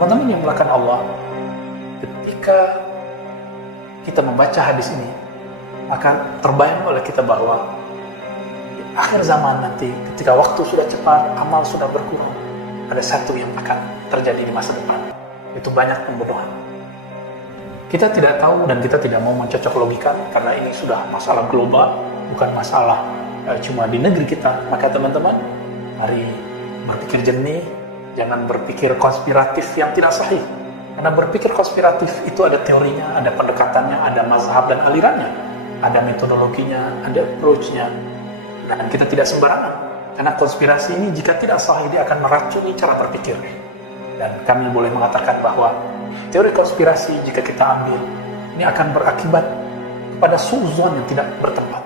Teman-teman yang melakukan Allah, ketika kita membaca hadis ini, maka terbayang oleh kita bahwa di akhir zaman nanti, ketika waktu sudah cepat, amal sudah berkurang, ada satu yang akan terjadi di masa depan, itu banyak pembunuhan. Kita tidak tahu dan kita tidak mau mencocok logikan, karena ini sudah masalah global, bukan masalah cuma di negeri kita. Maka teman-teman, mari berpikir jernih, jangan berpikir konspiratif yang tidak sahih. Karena berpikir konspiratif itu ada teorinya, ada pendekatannya, ada mazhab dan alirannya, ada metodologinya, ada approach-nya. Dan kita tidak sembarangan. Karena konspirasi ini jika tidak sahih, dia akan meracuni cara berpikir. Dan kami boleh mengatakan bahwa teori konspirasi jika kita ambil, ini akan berakibat kepada suuzon yang tidak bertempat.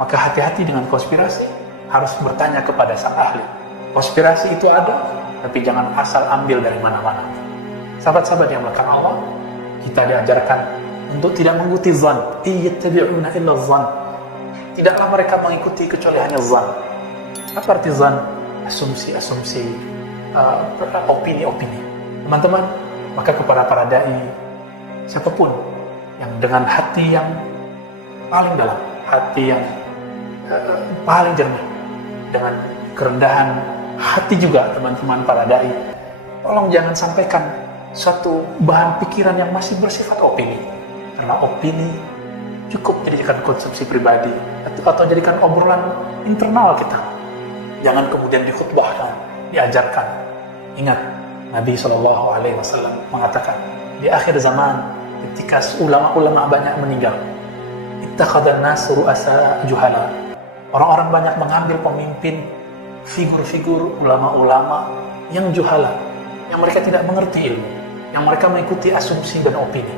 Maka hati-hati dengan konspirasi, harus bertanya kepada sang ahli. Konspirasi itu ada, tapi jangan asal ambil dari mana-mana. Sahabat-sahabat yang melakukan Allah, kita diajarkan untuk tidak mengikuti zan. Iyattabi'una illa zan. Tidaklah mereka mengikuti kecuali hanya zan. Apa arti zan? Asumsi-asumsi, opini-opini. Teman-teman, maka kepada para dai, siapapun yang dengan hati yang paling dalam, hati yang paling jernih, dengan kerendahan hati juga, teman-teman para dai, tolong jangan sampaikan satu bahan pikiran yang masih bersifat opini. Karena opini cukup jadikan konsumsi pribadi atau jadikan obrolan internal kita. Jangan kemudian dikhutbahkan, diajarkan. Ingat, Nabi SAW mengatakan, di akhir zaman, ketika ulama-ulama banyak meninggal, ittakhadhan nasu ru'asa juhala. Orang-orang banyak mengambil pemimpin, figur-figur ulama-ulama yang juhala, yang mereka tidak mengerti ilmu, yang mereka mengikuti asumsi dan opini.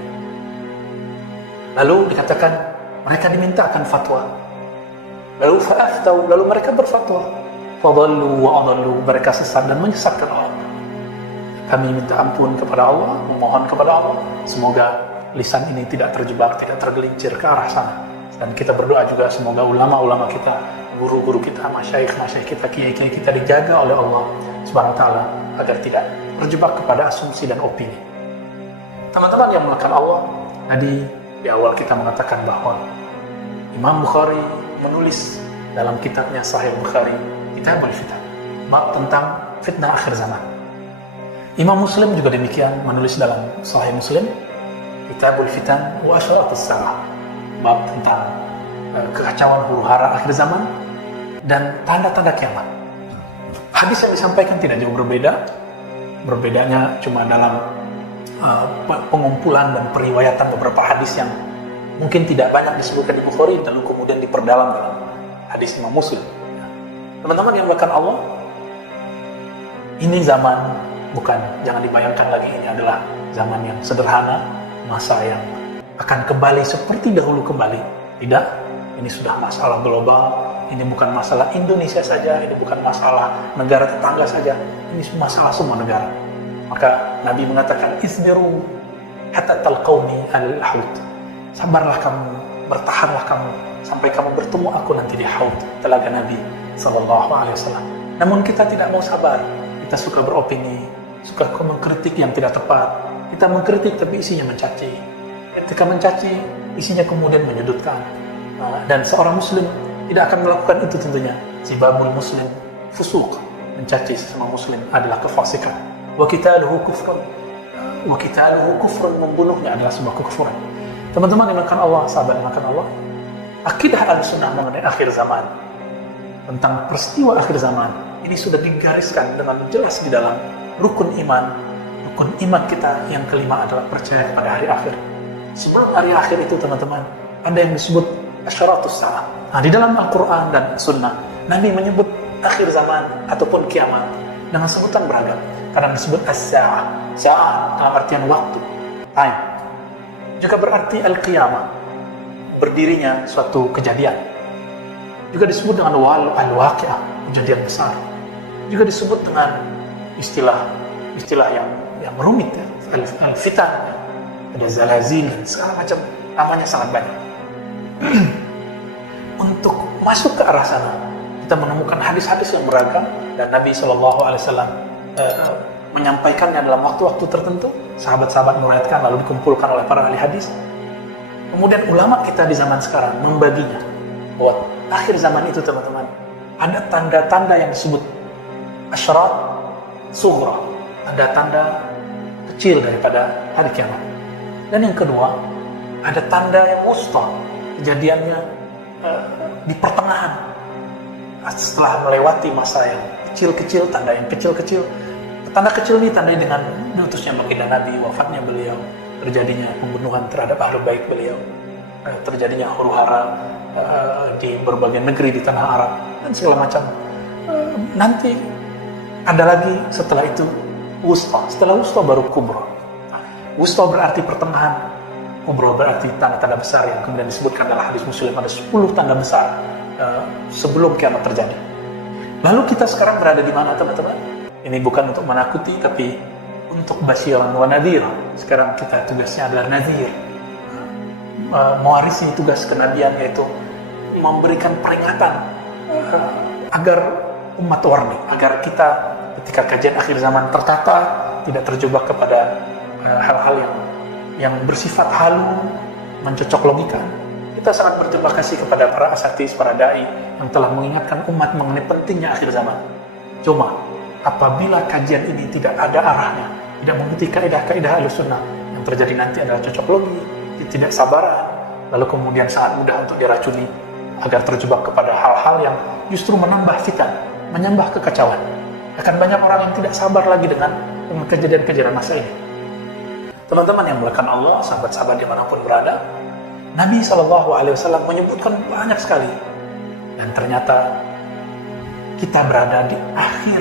Lalu dikatakan, mereka dimintakan fatwa. Lalu fa'aftau, lalu mereka berfatwa. Fadallu wa adallu, mereka sesat dan menyesatkan orang. Kami minta ampun kepada Allah, memohon kepada Allah, semoga lisan ini tidak terjebak, tidak tergelincir ke arah sana. Dan kita berdoa juga semoga ulama-ulama kita, guru-guru kita, masyayikh kita, kiai-kiai kita dijaga oleh Allah Subhanahu wa taala agar tidak terjebak kepada asumsi dan opini. Teman-teman yang melakukan Allah, tadi di awal kita mengatakan bahwa Imam Bukhari menulis dalam kitabnya Sahih Bukhari, Kitabul Fitan, bab tentang fitnah akhir zaman. Imam Muslim juga demikian menulis dalam Sahih Muslim, Kitabul Fitan wa Asyratus Sa'ah, bab tentang kekacauan huru-hara akhir zaman dan tanda-tanda kiamat. Hadis yang disampaikan tidak jauh berbeda. Berbedanya cuma dalam pengumpulan dan periwayatan beberapa hadis yang mungkin tidak banyak disebutkan di Bukhari dan kemudian diperdalam dalam hadis Imam Muslim. Teman-teman yang melakukan Allah, ini zaman bukan, jangan dibayangkan lagi ini adalah zaman yang sederhana, masa yang akan kembali seperti dahulu kembali. Tidak, ini sudah masalah global, ini bukan masalah Indonesia saja, ini bukan masalah negara tetangga saja, ini masalah semua negara. Maka Nabi mengatakan, isbiru hatta talqauni al-haud. Sabarlah kamu, bertahanlah kamu sampai kamu bertemu aku nanti di haud, telaga Nabi SAW. Namun kita tidak mau sabar, kita suka beropini, suka mengkritik yang tidak tepat. Kita mengkritik tapi isinya mencaci. Ketika mencaci, isinya kemudian menyudutkan. Dan seorang muslim tidak akan melakukan itu tentunya. Sibabul muslim fusuq, mencaci sesama muslim adalah kefasikan. Wa qitaluhu kufrun. Wa qitaluhu kufrun, membunuhnya adalah sebuah kekufuran. Teman-teman yang melakukan Allah, sahabat yang melakukan Allah, akidah Ahlussunnah mengenai akhir zaman, tentang peristiwa akhir zaman, ini sudah digariskan dengan jelas di dalam rukun iman. Rukun iman kita yang kelima adalah percaya pada hari akhir. Sebelum hari akhir itu, teman-teman, ada yang disebut asyratus sa'ah. Nah, di dalam Al-Quran dan Sunnah, Nabi menyebut akhir zaman ataupun kiamat dengan sebutan beragam. Kadang disebut as-sa'ah, sa'ah dalam artian waktu, time. Juga berarti al-qiyamah, berdirinya suatu kejadian. Juga disebut dengan al-waqi'ah, kejadian besar. Juga disebut dengan istilah yang rumit, ya, al-fitan, ada zalazil, segala macam, namanya sangat banyak. Untuk masuk ke arah sana, kita menemukan hadis-hadis yang beragam, dan Nabi SAW menyampaikannya dalam waktu-waktu tertentu, sahabat-sahabat meriwayatkan lalu dikumpulkan oleh para ahli hadis. Kemudian ulama kita di zaman sekarang membaginya bahwa akhir zaman itu teman-teman ada tanda-tanda yang disebut asyarat sughra, tanda-tanda kecil daripada hari kiamat. Dan yang kedua, ada tanda yang wusta, kejadiannya di pertengahan setelah melewati masa yang kecil-kecil, tanda yang kecil-kecil. Tanda kecil ini tandai dengan diutusnya baginda Nabi, wafatnya beliau, terjadinya pembunuhan terhadap ahli bait beliau, terjadinya huru-hara di berbagai negeri di tanah Arab dan segala macam. Nanti ada lagi setelah itu wusta, setelah wusta baru kubra. Wusta berarti pertengahan, kubra berarti tanda-tanda besar yang kemudian disebutkan dalam hadis Muslim ada 10 tanda besar sebelum kiamat terjadi. Lalu kita sekarang berada di mana teman-teman? Ini bukan untuk menakuti, tapi untuk basyiran wa nadhir. Sekarang kita tugasnya adalah nadhir, mewarisi tugas kenabian, yaitu memberikan peringatan agar umat warni, agar kita ketika kajian akhir zaman tertata, tidak terjebak kepada hal-hal yang bersifat halu, mencocok logika. Kita sangat berterima kasih kepada para asatidz, para dai yang telah mengingatkan umat mengenai pentingnya akhir zaman. Cuma apabila kajian ini tidak ada arahnya, tidak mengikuti kaidah-kaidah Ahlussunnah, yang terjadi nanti adalah cocok logi, tidak sabaran, lalu kemudian sangat mudah untuk diracuni agar terjebak kepada hal-hal yang justru menambah fitan, menambah kekacauan. Akan banyak orang yang tidak sabar lagi dengan kejadian-kejadian masa ini. Teman-teman yang melakukan Allah, sahabat-sahabat dimanapun berada, Nabi SAW menyebutkan banyak sekali, dan ternyata kita berada di akhir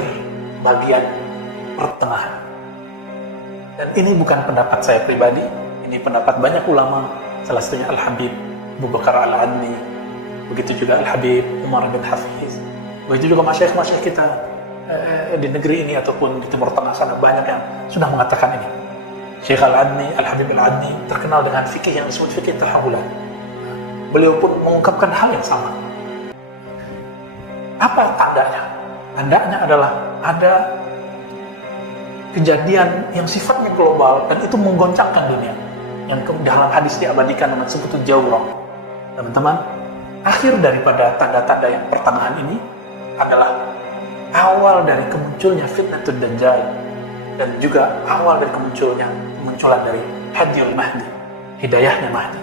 bagian pertengahan. Dan ini bukan pendapat saya pribadi, ini pendapat banyak ulama, salah satunya Al-Habib Abu Bakar Al-Adni, begitu juga Al-Habib Umar bin Hafiz, begitu juga masyayikh-masyayikh kita di negeri ini ataupun di Timur Tengah sana banyak yang sudah mengatakan ini. Syekh Al-Adni, Al-Habib Al-Adni terkenal dengan fikih yang disebut fikih tahawulan. Beliau pun mengungkapkan hal yang sama. Apa tandanya? Tandanya adalah ada kejadian yang sifatnya global dan itu menggoncangkan dunia, yang dalam hadis diabadikan dengan sebutan jawrah. Teman-teman, akhir daripada tanda-tanda yang pertengahan ini adalah awal dari kemunculnya fitnatul Dajjal, dan juga awal dari kemunculan dari Hadiyul Mahdi, hidayahnya Mahdi.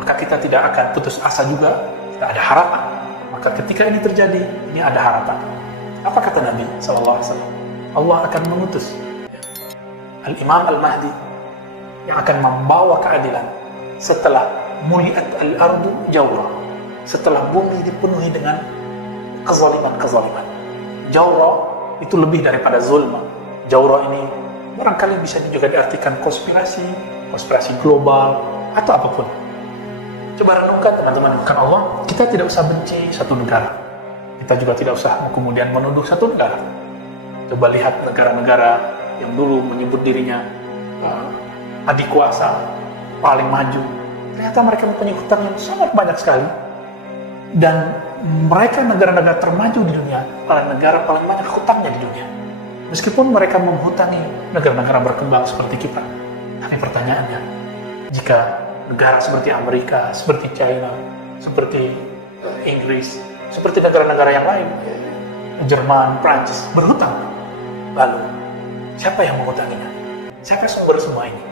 Maka kita tidak akan putus asa juga, kita ada harapan. Maka ketika ini terjadi, ini ada harapan. Apa kata Nabi SAW? Allah akan mengutus Al-Imam Al-Mahdi yang akan membawa keadilan setelah muliat al-ardu jawra, setelah bumi dipenuhi dengan kezaliman-kezaliman. Jawra itu lebih daripada zulma. Jawra ini barangkali bisa juga diartikan konspirasi global atau apapun. Coba renungkan teman-teman, bukan Allah, kita tidak usah benci satu negara. Kita juga tidak usah kemudian menuduh satu negara. Coba lihat negara-negara yang dulu menyebut dirinya adik kuasa, paling maju. Ternyata mereka mempunyai hutang yang sangat banyak sekali. Dan mereka negara-negara termaju di dunia, negara paling banyak hutangnya di dunia. Meskipun mereka menghutangi negara-negara berkembang seperti kita. Tapi pertanyaannya, jika negara seperti Amerika, seperti China, seperti Inggris, seperti negara-negara yang lain, Jerman, Prancis, berhutang, lalu siapa yang menghutanginya? Siapa sumber semua ini?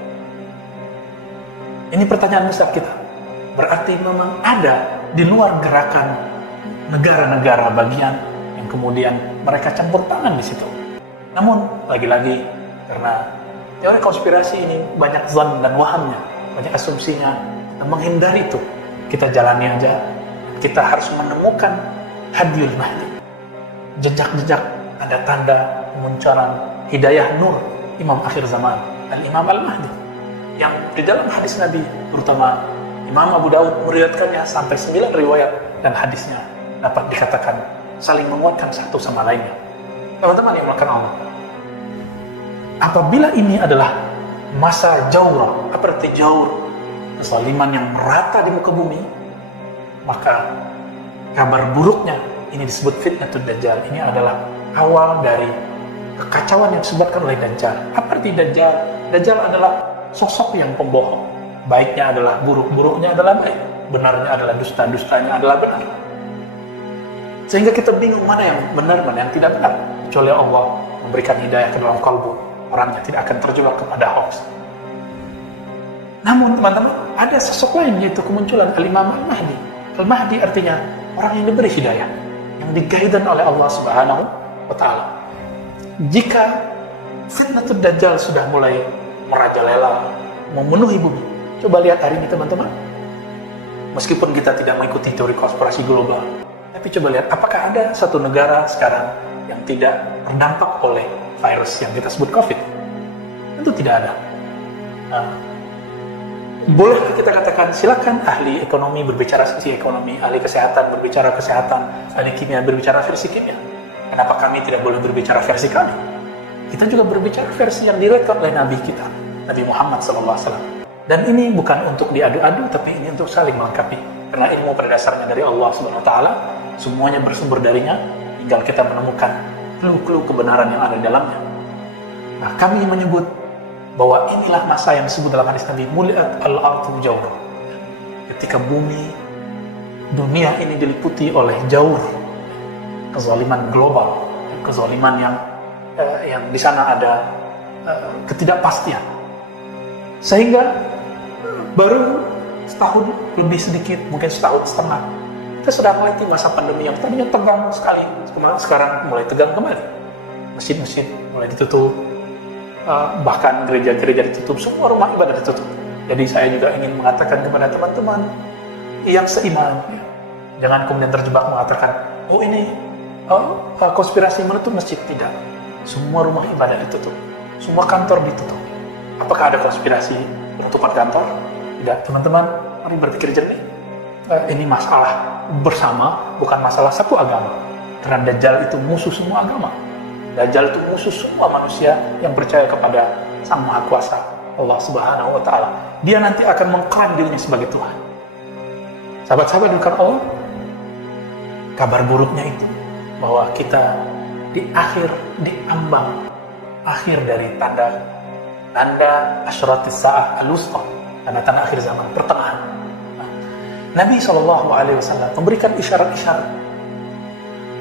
Ini pertanyaan besar kita. Berarti memang ada di luar gerakan negara-negara bagian yang kemudian mereka campur tangan di situ. Namun, lagi-lagi, karena teori konspirasi ini banyak zon dan wahamnya, banyak asumsinya, dan menghindari itu, kita jalani aja. Kita harus menemukan Hadiyul Mahdi, jejak-jejak, tanda-tanda kemunculan hidayah nur Imam akhir zaman, Al-Imam Al-Mahdi, yang di dalam hadis Nabi, terutama Imam Abu Daud meriwayatkannya sampai 9 riwayat, dan hadisnya dapat dikatakan saling menguatkan satu sama lainnya. Teman-teman yang melakukan Allah, apabila ini adalah masa jawra, apa arti jawr? Kezaliman yang merata di muka bumi, maka kabar buruknya ini disebut fitnatul Dajjal. Ini adalah awal dari kekacauan yang disebabkan oleh Dajjal. Apa arti Dajjal? Dajjal adalah sosok yang pembohong. Baiknya adalah buruk, buruknya adalah baik. Benarnya adalah dusta, dustanya adalah benar. Sehingga kita bingung mana yang benar, mana yang tidak benar. Kecuali Allah memberikan hidayah ke dalam kalbu, orangnya tidak akan terjebak kepada hoax. Namun teman-teman, ada sosok lain, yaitu kemunculan Al-Imam Al-Mahdi. Al-Mahdi artinya orang yang diberi hidayah, yang digaidan oleh Allah Subhanahu wa Ta'ala. Jika fitnatul Dajjal sudah mulai merajalela, memenuhi bumi, coba lihat hari ini teman-teman. Meskipun kita tidak mengikuti teori konspirasi global, tapi coba lihat apakah ada satu negara sekarang yang tidak terdampak oleh virus yang kita sebut COVID? Tentu tidak ada. Nah, boleh kita katakan silakan ahli ekonomi berbicara sisi ekonomi, ahli kesehatan berbicara kesehatan, ahli kimia berbicara versi kimia. Kenapa kami tidak boleh berbicara versi kami? Kita juga berbicara versi yang direkam oleh Nabi kita, Nabi Muhammad SAW. Dan ini bukan untuk diadu-adu, tapi ini untuk saling melengkapi. Karena ilmu pada dasarnya dari Allah Subhanahu Wa Taala, semuanya bersumber darinya. Tinggal kita menemukan clue-clue kebenaran yang ada di dalamnya. Nah, kami menyebut bahwa inilah masa yang disebut dalam hadis Nabi, muliat al-ardu jawr. Ketika bumi, dunia ini diliputi oleh jawr, kezaliman global, kezaliman yang di sana ada ketidakpastian. Sehingga baru setahun lebih sedikit, mungkin setahun setengah, kita sudah melewati masa pandemi yang tadinya tegang sekali, sekarang mulai tegang kembali. Masjid-masjid mulai ditutup, bahkan gereja-gereja ditutup, semua rumah ibadah ditutup. Jadi saya juga ingin mengatakan kepada teman-teman yang seiman, jangan kemudian terjebak mengatakan, oh ini konspirasi menutup masjid. Tidak, semua rumah ibadah ditutup, semua kantor ditutup. Apakah ada konspirasi penutupan kantor? Tidak, teman-teman, mari berpikir jernih. Ini masalah bersama, bukan masalah satu agama. Karena Dajjal itu musuh semua agama. Dajjal itu musuh semua manusia yang percaya kepada Sang Maha Kuasa, Allah Subhanahu wa Ta'ala. Dia nanti akan mengklaim dirinya sebagai Tuhan. Sahabat-sahabat bukan Allah, kabar buruknya itu bahwa kita di ambang akhir dari tanda asyratis sa'ah al-wusta, tanda-tanda akhir zaman, pertengahan. Nabi SAW memberikan isyarat-isyarat.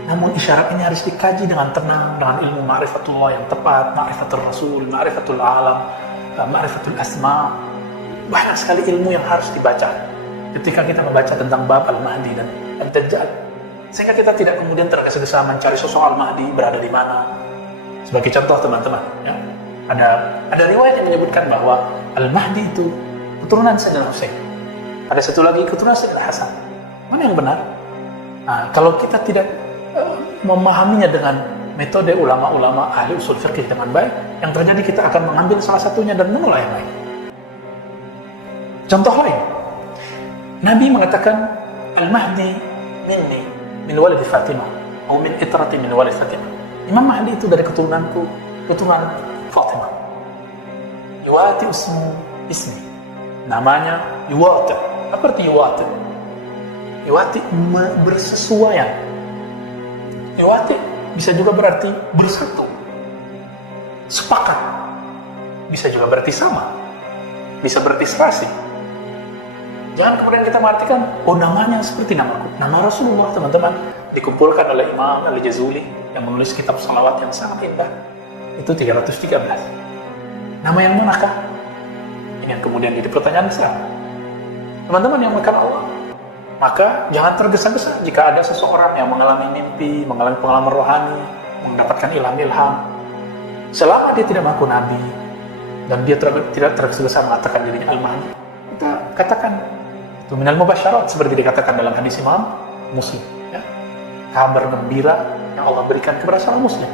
Namun isyarat ini harus dikaji dengan tenang, dengan ilmu ma'rifatullah yang tepat, ma'rifatul rasul, ma'rifatul alam, ma'rifatul asma. Banyak sekali ilmu yang harus dibaca ketika kita membaca tentang bab Al-Mahdi dan Ad-Dajjal. Sehingga kita tidak kemudian tergesa-gesa mencari sosok Al-Mahdi berada di mana. Sebagai contoh teman-teman, ya, ada riwayat yang menyebutkan bahwa Al-Mahdi itu keturunan Sayyidina Husain. Ada satu lagi keturunan Sayyidina Hasan. Mana yang benar? Nah, kalau kita tidak memahaminya dengan metode ulama-ulama ahli usul fikih dengan baik, yang terjadi kita akan mengambil salah satunya dan menolak yang lain. Contoh lain, Nabi mengatakan Al-Mahdi minni min walid Fatimah atau min itrati min walid Fatimah. Imam Mahdi itu dari keturunanku, keturunan Fatimah. Yuwati ismi, namanya yuwati. Apa arti yuwati? Yuwati bersesuaian. Yuwati bisa juga berarti bersatu, sepakat. Bisa juga berarti sama, bisa berarti serasi. Jangan kemudian kita mengartikan, oh namanya seperti namaku. Nama Rasulullah teman-teman dikumpulkan oleh Imam Al-Jazuli yang menulis kitab salawat yang sangat indah. Itu 313. Nama yang manakah? Ini yang kemudian jadi pertanyaan besar. Teman-teman yang makan Allah, maka jangan tergesa-gesa jika ada seseorang yang mengalami mimpi, mengalami pengalaman rohani, mendapatkan ilham-ilham. Selama dia tidak mengaku Nabi dan dia tidak tergesa-gesa mengatakan dirinya Al-Mahdi, kita katakan itu minal mubasyarat, seperti dikatakan dalam hadis Imam Muslim, ya. Kabar gembira yang Allah berikan kepada seorang Muslim.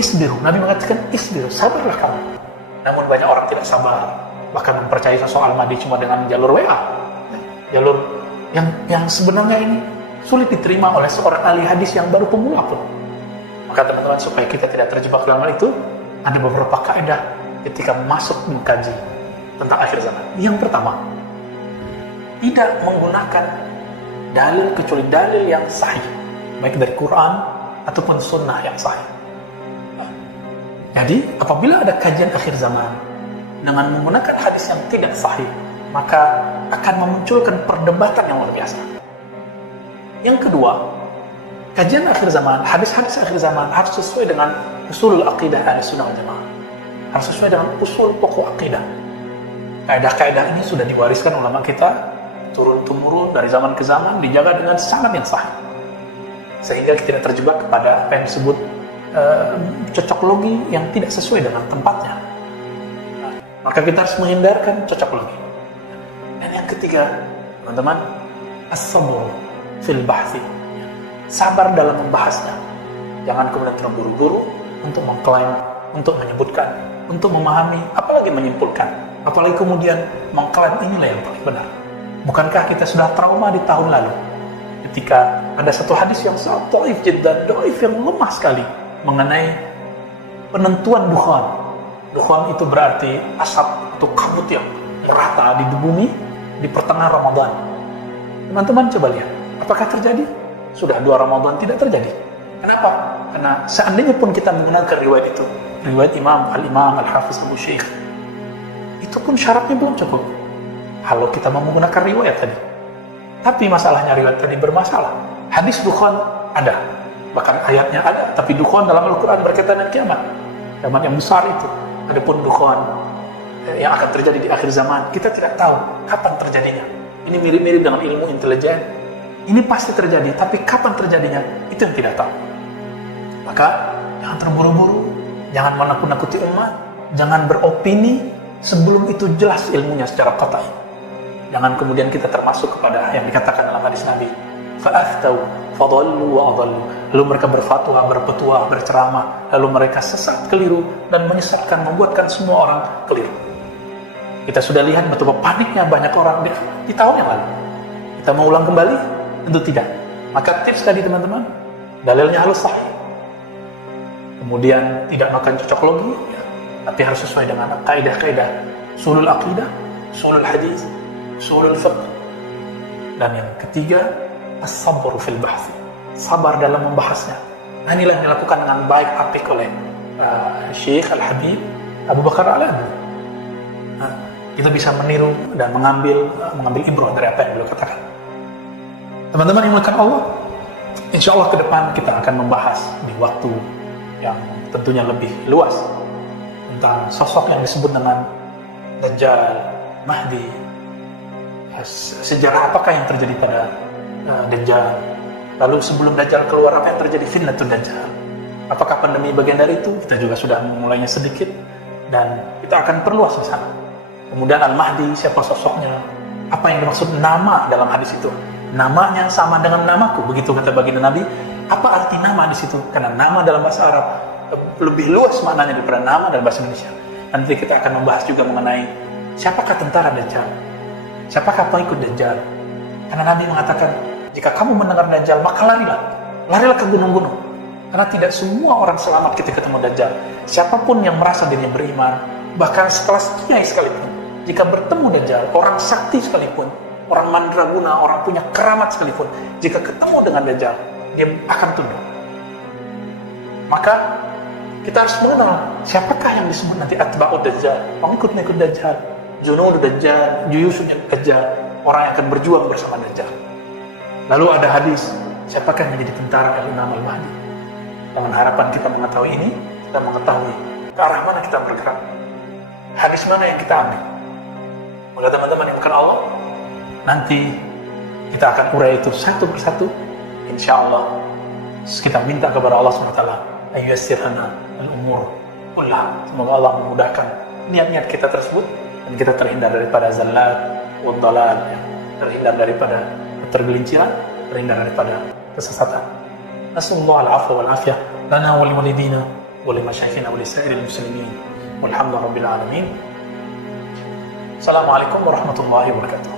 Isbiru, Nabi mengatakan isbiru, sabarlah kamu. Namun banyak orang tidak sabar, bahkan mempercayai sosok Al-Mahdi cuma dengan jalur WA, jalur yang sebenarnya ini sulit diterima oleh seorang ahli hadis yang baru pemula pun. Maka teman-teman, supaya kita tidak terjebak dalam hal itu, ada beberapa kaidah ketika masuk mengkaji tentang akhir zaman. Yang pertama, tidak menggunakan dalil kecuali dalil yang sahih, baik dari Quran ataupun sunnah yang sahih. Jadi apabila ada kajian akhir zaman dengan menggunakan hadis yang tidak sahih, maka akan memunculkan perdebatan yang luar biasa. Yang kedua, kajian akhir zaman, hadis-hadis akhir zaman harus sesuai dengan usul aqidah Ahlussunnah wal Jamaah. Harus sesuai dengan usul pokok aqidah. Kaidah-kaidah ini sudah diwariskan ulama kita turun-temurun dari zaman ke zaman, dijaga dengan sanad yang sahih. Sehingga kita tidak terjebak kepada apa yang disebut cocok logi yang tidak sesuai dengan tempatnya. Nah, maka kita harus menghindarkan cocok logi. Dan yang ketiga, teman-teman, as-sabr fil bahthi. Sabar dalam membahasnya. Jangan kemudian terburu-buru untuk mengklaim, untuk menyebutkan, untuk memahami, apalagi menyimpulkan. Apalagi kemudian mengklaim inilah yang paling benar. Bukankah kita sudah trauma di tahun lalu ketika ada satu hadis yang sangat dhaif jiddan, dhaif yang lemah sekali mengenai penentuan dukhan. Dukhan itu berarti asap atau kabut yang merata di bumi di pertengahan Ramadan. Teman-teman coba lihat, apakah terjadi? Sudah 2 Ramadan tidak terjadi. Kenapa? Karena seandainya pun kita menggunakan riwayat itu, riwayat Al-Imam Al-Hafiz Abu Syekh, itu pun syaratnya belum cukup. Kalau kita mau menggunakan riwayat tadi. Tapi masalahnya riwayat tadi bermasalah. Hadis dukhan ada, bahkan ayatnya ada, tapi dukhan dalam Al-Quran berkaitan dengan kiamat. Kiamat yang besar itu. Adapun dukhan yang akan terjadi di akhir zaman, kita tidak tahu kapan terjadinya. Ini mirip-mirip dengan ilmu intelijen. Ini pasti terjadi, tapi kapan terjadinya, itu yang tidak tahu. Maka jangan terburu-buru, jangan menakut-nakuti umat, jangan beropini sebelum itu jelas ilmunya secara qat'i. Jangan kemudian kita termasuk kepada yang dikatakan dalam hadis Nabi, fa'aftau fadallu wa adallu. Lalu mereka berfatwa, berpetua, berceramah, lalu mereka sesat, keliru, dan menyesatkan, membuatkan semua orang keliru. Kita sudah lihat betapa paniknya banyak orang di tahun yang lalu. Kita mau ulang kembali? Tentu tidak. Maka tips tadi teman-teman, dalilnya harus sahih. Kemudian tidak makan cocok logi, ya, tapi harus sesuai dengan kaidah-kaidah usulul aqidah, usulul hadis, usulul fiqh. Dan yang ketiga, as-sabr fil bahth. Sabar dalam membahasnya. Nah, inilah yang dilakukan dengan baik apik oleh Syekh Al-Habib Abu Bakar Al-Adawi. Nah, kita bisa meniru dan mengambil ibrah dari apa yang beliau katakan. Teman-teman yang melakukan Allah, insya Allah ke depan kita akan membahas di waktu yang tentunya lebih luas tentang sosok yang disebut dengan Dajjal, Mahdi, sejarah apakah yang terjadi pada Dajjal, lalu sebelum Dajjal keluar apa yang terjadi, fitnatul Dajjal, apakah pandemi bagian dari itu, kita juga sudah memulainya sedikit dan kita akan perluas di sana. Kemudian Al-Mahdi, siapa sosoknya, apa yang dimaksud nama dalam hadis itu, namanya sama dengan namaku, begitu kata baginda Nabi. Apa arti nama di situ? Karena nama dalam bahasa Arab lebih luas maknanya daripada nama dalam bahasa Indonesia. Nanti kita akan membahas juga mengenai siapakah tentara Dajjal, siapakah pengikut Dajjal. Karena Nabi mengatakan, jika kamu mendengar Dajjal, maka larilah ke gunung-gunung. Karena tidak semua orang selamat ketika ketemu Dajjal. Siapapun yang merasa dirinya beriman, bahkan sekelas kiai sekalipun, jika bertemu Dajjal, orang sakti sekalipun, orang mandraguna, orang punya keramat sekalipun, jika ketemu dengan Dajjal, dia akan tunduk. Maka kita harus mengenal siapakah yang disebut nanti atba'ud Dajjal, pengikut-pengikut Dajjal, junud Dajjal, juyusunya Dajjal, orang yang akan berjuang bersama Dajjal. Lalu ada hadis, siapakah yang menjadi tentara Al-Imam Al-Mahdi. Dengan harapan kita mengetahui ini, kita mengetahui ke arah mana kita bergerak, hadis mana yang kita ambil. Maka teman-teman yang bukan Allah, nanti kita akan urai itu satu persatu. InsyaAllah kita minta kepada Allah SWT ayyasirhana al-umur kullah. Semoga Allah memudahkan niat-niat kita tersebut dan kita terhindar daripada zallat wa dhalal, terhindar daripada ketergelinciran, terhindar daripada kesesatan. Nasallallahu al-afwa wal afiyah lana wa liwalidina wa limasyayikhina wa lisairil muslimin walhamdulillahi rabbil alamin. Assalamualaikum warahmatullahi wabarakatuh.